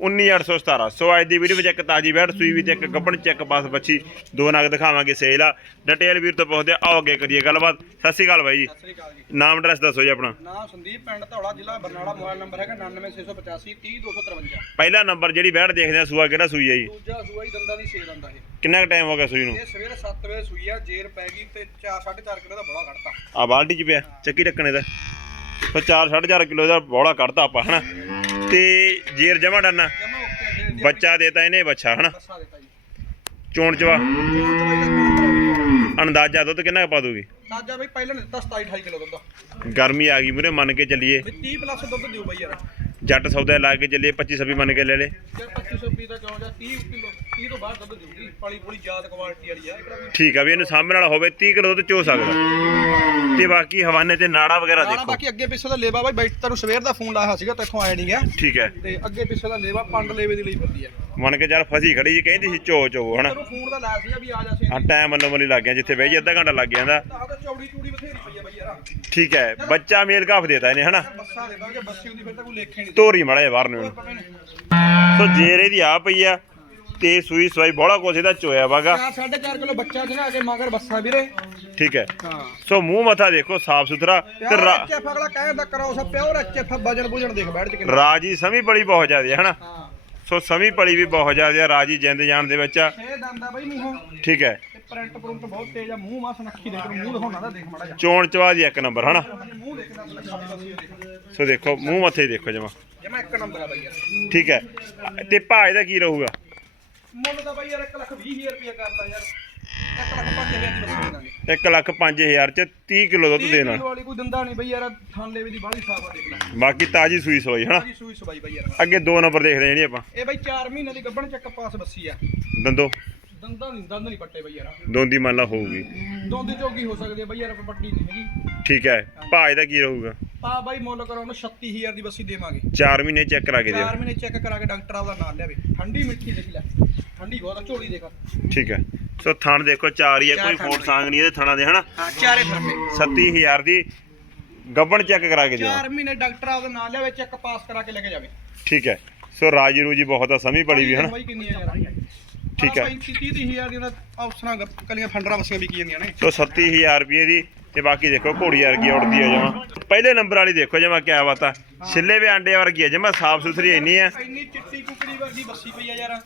19817 ਸੋ ਅੱਜ ਦੀ ਵੀਡੀਓ ਵਿੱਚ ਇੱਕ ਤਾਜੀ ਬੈਠ ਸੂਈ ਵੀ ਤੇ ਇੱਕ ਗੱਬਣ ਚੈੱਕ ਪਾਸ ਬੱਚੀ ਦੋ ਨਗ ਦਿਖਾਵਾਂਗੇ ਸੇਲ ਆ। ਡਿਟੇਲ ਵੀਰ ਤੋਂ ਪੁੱਛਦੇ ਆਓ ਅੱਗੇ ਕਰੀਏ ਗੱਲਬਾਤ। ਸਤਿ ਸ਼੍ਰੀ ਅਕਾਲ ਬਾਈ ਜੀ। ਸਤਿ ਸ੍ਰੀ ਅਕਾਲ ਜੀ। ਨਾਮ ਐਡਰੈਸ ਦੱਸੋ ਜੀ ਆਪਣਾ। ਨਾਮ ਸੰਦੀਪ ਪਿੰਡ ਧੌਲਾ ਜ਼ਿਲ੍ਹਾ ਬਰਨਾਲਾ ਮੋਬਾਈਲ ਨੰਬਰ ਹੈਗਾ 99685 30253 ਪਹਿਲਾ ਨੰਬਰ ਜਿਹੜੀ ਬੈਠ ਦੇਖਦੇ ਆ ਸੂਆ ਕਿਹੜਾ ਸੂਈ ਆ ਜੀ? ਦੂਜਾ ਸੂਆ ਹੀ ਦੰਦਾਂ ਦੀ ਛੇ ਦੰਦਾ ਇਹ। ਕਿੰਨਾ ਕੁ ਟਾਈਮ ਹੋ ਗਿਆ ਸੂਈ ਨੂੰ? ਇਹ ਸਵੇਰੇ 7 ਵਜੇ ਸੂਈ ਆ ਜੇਰ ਪੈ ਗਈ ਤੇ 4 4.5 ਕਿਲੋ ਦਾ ਬੜਾ ਕੱਢਤਾ। ਆ ਬਾਲਟੀ ਚ ਪਿਆ ਚੱਕੀ ਟੱਕਣੇ ਦਾ। ਸੋ 4 4.5 ਕਿਲੋ ਦਾ ਬੋਲਾ ਕੱਢਤਾ ਆਪਾਂ ਹਨਾ? ਤੇ ਜੇਰ ਜਮਾ ਡਾਨਾ। ਜਮਾ ਓਕੇ ਬੱਚਾ ਦੇਤਾ ਇਹਨੇ ਬੱਚਾ ਹਨਾ? ਬੱਸਾ ਦਿੱਤਾ ਜੀ। ਚੋਣ ਚਵਾ। ਚੋਣ ਚਵਾਈ ਦਾ ਕੰਮ ਕਰਾਓ ਅੰਦਾਜ਼ਾ ਦੁੱਧ ਕਿੰਨਾ ਕੁ ਪਾ ਦੂਗੀ ਤਾਜਾ ਬਈ ਪਹਿਲਾਂ ਨੇ ਦਿੱਤਾ 27 28 ਕਿਲੋ ਦੁੱਧ। ਗਰਮੀ ਆ ਗਈ ਮੂਰੇ ਮੰਨ ਕੇ ਚੱਲੀਏ। ਵੀ 30 ਪਲੱਸ ਦੁੱਧ ਦਿਓ ਬਈ ਯਾਰ। ਜੱਟ ਸੌਦਾ ਲਾ ਕੇ ਚੱਲੀਏ 25 26 ਮੰਨ ਕੇ ਲੈ ਲੈ। ਜੇ 2500 ਦਾ ਕਿਉਂ ਜਾਂ 30 ਕਿਲੋ 30 ਤੋਂ ਬਾਅਦ ਦੁੱਧ ਦਿਊਗੀ ਪਾਲੀ ਪੂਰੀ ਜ਼ਿਆਦਾ ਕੁਆਲਿਟੀ ਵਾਲੀ ਆ। ਇਹ ਕਿਹੜਾ ਕੋਈ ਠੀਕ ਆ ਵੀ ਇਹਨੂੰ ਸਾਹਮਣੇ ਵਾਲਾ ਹੋਵੇ 30 ਕਿਲੋ ਦੁੱਧ ਚੋ ਸਕਦਾ। ਤੇ ਬਾਕੀ ਹਵਾਨੇ ਤੇ ਨਾੜਾ ਵਗੈਰਾ ਦੇਖੋ। ਬਾਕੀ ਅੱਗੇ ਪਿੱਛੇ ਦਾ ਲੇਵਾ ਬਾਈ ਬੈਠ ਤੈਨੂੰ ਸਵੇਰ ਦਾ ਫੋਨ ਲਾਇਆ ਸੀਗਾ ਤੇ ਇੱਥੋਂ ਆਇਆ ਨਹੀਂ ਗਿਆ ਠੀਕ ਹੈ। ਤੇ ਅੱਗੇ ਪਿੱਛੇ ਦਾ ਲੇਵਾ ਪੰਡ ਲੇਵੇ ਦੀ ਲਈ ਫਿਰਦੀ ਆ ਮੰਨ ਕੇ ਚੱਲ ਫਸੀ ਖੜੀ ਜੀ ਕਹਿੰਦੀ ਸੀ ਚੋ ਚੋ ਹਨਾ। ਤੈਨੂੰ ਫੋਨ ਦਾ ਲਾਇਆ ਸੀਗਾ ਵੀ ਆ ਜਾ ਛੇਤੀ। ਆ ਟਾਈਮ ਮੰਨੋ ਮੰਨੀ ਲੱਗ ਗਿਆ ਜਿੱਥੇ ਬਹਿ ਜੀ ਅੱਧਾ ਘੰਟਾ ਲੱਗ ਜਾਂਦਾ ਤਾਂ ਤਾਂ ਚੌੜੀ ਚੂੜੀ ਬਥੇਰੀ ਪਈ ਆ ਬਈ ਯਾਰ। ਠੀਕ ਹੈ ਬੱਚਾ ਮੇਲ ਕਾਫ ਦੇਤਾ ਇਹਨੇ ਹਨਾ। ਬੱਸਾਂ ਦੇ ਦਾਂਗੇ ਬੱਸੀ ਹੁੰਦੀ ਫਿਰ ਤਾਂ ਕੋਈ ਲੇਖੇ ਨਹੀਂ ਧੋਰੀ ਮੜਾ ਬਾਹਰ ਨੂੰ। ਇਹਨੂੰ। ਸੋ ਜੇਰ ਇਹਦੀ ਆ ਪਈ ਆ। ਤੇ ਸੂਈ ਸਵਾਈ ਬੋਲਾ ਕੁਛ ਇਹਦਾ ਚੋਇਆ ਵਾਗਾ। 4 4.5 ਕਿਲੋ ਬੱਚਾ ਜਿਹੜਾ ਅਗੇ ਮਗਰ ਬੱਸਾ ਵੀਰੇ। ਠੀਕ ਹੈ। ਹਾਂ। ਸੋ ਮੂੰਹ ਮੱਥਾ ਦੇਖੋ ਸਾਫ਼ ਸੁਥਰਾ ਤੇ ਰਾ- ਐਚਐਫ ਅਗਲਾ ਕਹਿੰਦਾ ਕਰਾਓ ਸਭ ਪਿਓਰ ਐਚਐਫ ਵਜਨ ਬੁਜਣ ਦੇਖ ਬੈਠ ਚ ਕਿੰਨਾ। ਰਾਜੀ ਸਮੀ ਬੜੀ ਬਹੁਤ ਜ਼ਿਆਦਾ ਹੈ ਹਨਾ? ਹਾਂ। ਸੋ ਸਮੀ ਪਲੀ ਵੀ ਬਹੁਤ ਜ਼ਿਆਦਾ ਆ ਰਾਜੀ ਜਿੰਦ ਜਾਣ ਦੇ ਵਿੱਚ ਆ। ਛੇ ਦੰਦਾ ਬਈ ਮੂੰਹੋਂ। ਠੀਕ ਹੈ। ਤੇ ਪ੍ਰਿੰਟ ਪ੍ਰਿੰਟ ਬਹੁਤ ਤੇਜ਼ ਆ ਮੂੰਹ ਮਾਸ ਨੱਖੀ ਦੇਖ ਤੈਨੂੰ ਮੂੰਹ ਦਿਖਾਉਣਾ ਦਾ ਦੇਖ ਮਾੜਾ ਜਿਹਾ। ਚੋਣ ਚਵਾ ਦੀ ਇੱਕ ਨੰਬਰ ਹਨਾ? ਮੂੰਹ ਦੇਖਦਾ ਤਾਂ ਲੱਖਾਂ ਦੀ ਦੇਖ ਸੋ ਦੇਖੋ ਮੂੰਹ ਮੱਥੇ ਦੇਖੋ ਜਮਾ। ਜਮਾ ਇੱਕ ਨੰਬਰ ਆ ਬਈ ਯਾਰ। ਠੀਕ ਹੈ। ਤੇ ਭਾਅ ਦਾ ਕੀ ਰਹੂਗਾ? ਮੁੱਲ ਤਾਂ ਬਈ ਯਾਰ 1 ਲੱਖ 20 ਹਜ਼ਾਰ ਰੁਪਇਆ ਕਰਦਾ ਯਾਰ। 1 ਲੱਖ 5000 ਦੀ ਬੱਸੀ ਦਾਂਗੇ 1 ਲੱਖ 5000 ਚ 30 ਕਿਲੋ ਦੁੱਧ 30 ਦੇਣਾ। ਵਾਲੀ ਕੋਈ ਦਿੰਦਾ ਨਹੀਂ ਬਈ ਯਾਰ ਥਾਂਲੇ ਦੀ ਬਾਹਲੀ ਸਾਫ਼ ਆ ਦੇਖ ਲੈ। ਬਾਕੀ ਤਾਜੀ ਸੂਈ ਸਵਾਈ ਹਨਾ? ਸਾਰੀ ਸੂਈ ਸਬਾਈ ਬਈ ਯਾਰ। ਅੱਗੇ ਦੋ ਨੰਬਰ ਦੇਖਦੇ ਹਾਂ ਜਿਹੜੀ ਆਪਾਂ। ਇਹ ਬਈ 4 ਮਹੀਨੇ ਦੀ ਗੱਭਣ ਚੱਕ ਪਾਸ ਬੱਸੀ ਆ। ਦੰਦੋ। ਦੰਦਾਂ ਨਹੀਂ ਦੰਦ ਨਹੀਂ ਪੱਟੇ ਬਈ ਯਾਰ। ਦੋਂਦੀ ਮੰਨ ਲਾ ਹੋਊਗੀ। ਦੋਂਦੀ ਚੋਗੀ ਹੋ ਸਕਦੀ ਆ ਬਈ ਯਾਰ ਪੱਟੀ ਨਹੀਂ ਹੈਗੀ। ਠੀਕ ਹੈ ਭਾਅ ਦਾ ਕੀ ਰਹੂਗਾ? ਪਾ ਬਾਈ ਮੁੱਲ ਕਰਾਉਣ 36000 ਦੀ ਬੱਸੀ ਦੇਵਾਂਗੇ। 4 ਮਹੀਨੇ ਚੈੱਕ ਕਰਾ ਕੇ ਦਿਓ। 4 ਮਹੀਨੇ ਚੈੱਕ ਕਰਾ ਕੇ ਡਾਕਟਰ ਆਪਦਾ ਨਾਲ ਲਿਆਵੇ। ਠੰਡੀ ਮਿੱਠੀ ਦੇਖ ਲੈ। ਠੰਡੀ ਬਹੁਤ ਆ ਝੋਲੀ ਦੇਖ। ਠੀਕ ਹੈ। ਸੋ ਥਣ ਦੇਖੋ ਚਾਰ ਹੀ ਹੈ ਕੋਈ ਫੋਟ ਸਾਂਗ ਨਹੀਂ ਇਹਦੇ ਥਣਾਂ ਦੇ ਹਨਾ? ਹਾਂ ਚਾਰੇ ਠੰਡੇ 37000 ਦੀ ਗੱਬਣ ਚੈੱਕ ਕਰਾ ਕੇ ਦਿਓ। 4 ਮਹੀਨੇ ਡਾਕਟਰ ਆਪਦਾ ਨਾਲ ਲਿਆਵੇ ਚੈੱਕ ਪਾਸ ਕਰਾ ਕੇ ਲੈ ਕੇ ਜਾਵੇ। ਠੀਕ ਹੈ। ਸੋ ਰਾਜੀ ਰੂਜੀ ਬਹੁਤ ਆ ਸਮੀ ਬੜੀ ਵੀ ਹਨਾ? ਠੀਕ ਹੈ। 30 30000 ਦੀਆਂ ਅਫਸਰਾਂ ਕਲੀਆਂ ਫੰਡਰਾਂ ਬੱਸੀਆਂ ਵਿਕੀ ਜਾਂਦੀਆਂ ਨੇ। ਸੋ 37000 ਰੁਪਏ ਦੀ ਤੇ ਬਾਕੀ ਦੇਖੋ ਘੋੜੀ ਵਰਗੀ ਉੜਦੀ ਆ ਜਮਾ। ਪਹਿਲੇ ਨੰਬਰ ਵਾਲੀ ਦੇਖੋ ਜਮਾ ਕਿਆ ਬਾਤ ਆ। ਛਿੱਲੇ ਵੀ ਆਂਡੇ ਵਰਗੀ ਆ ਜਮਾ ਸਾਫ਼ ਸੁਥਰੀ ਇੰਨੀ ਆ। ਇੰਨੀ ਚਿੱਟੀ ਕੁਕੜੀ ਵਰਗੀ ਬੱਸੀ ਪਈ ਆ ਯਾਰ।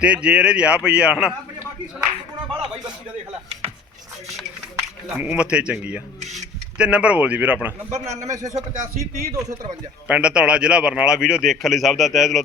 ਤੇ ਜੇਰ ਇਹਦੀ ਆ ਪਈ ਆ ਹਨਾ? ਆਪਣੇ ਬਾਕੀ ਸਲਾਮ ਕੋਣਾ ਬਾਹਲਾ ਬਾਈ ਬੱਸੀ ਦਾ ਦੇਖ ਲੈ। ਮੂੰਹ ਮੱਥੇ ਚੰਗੀ ਆ। ਤੇ ਨੰਬਰ ਬੋਲ ਦੀ ਵੀਰ ਆਪਣਾ। ਨੰਬਰ 99685 30253 ਪਿੰਡ ਧੌਲਾ ਜ਼ਿਲ੍ਹਾ ਬਰਨਾਲਾ ਵੀਡੀਓ ਦੇਖਣ ਲਈ ਸਭ ਦਾ ਤਹਿ ਦਿਲੋਂ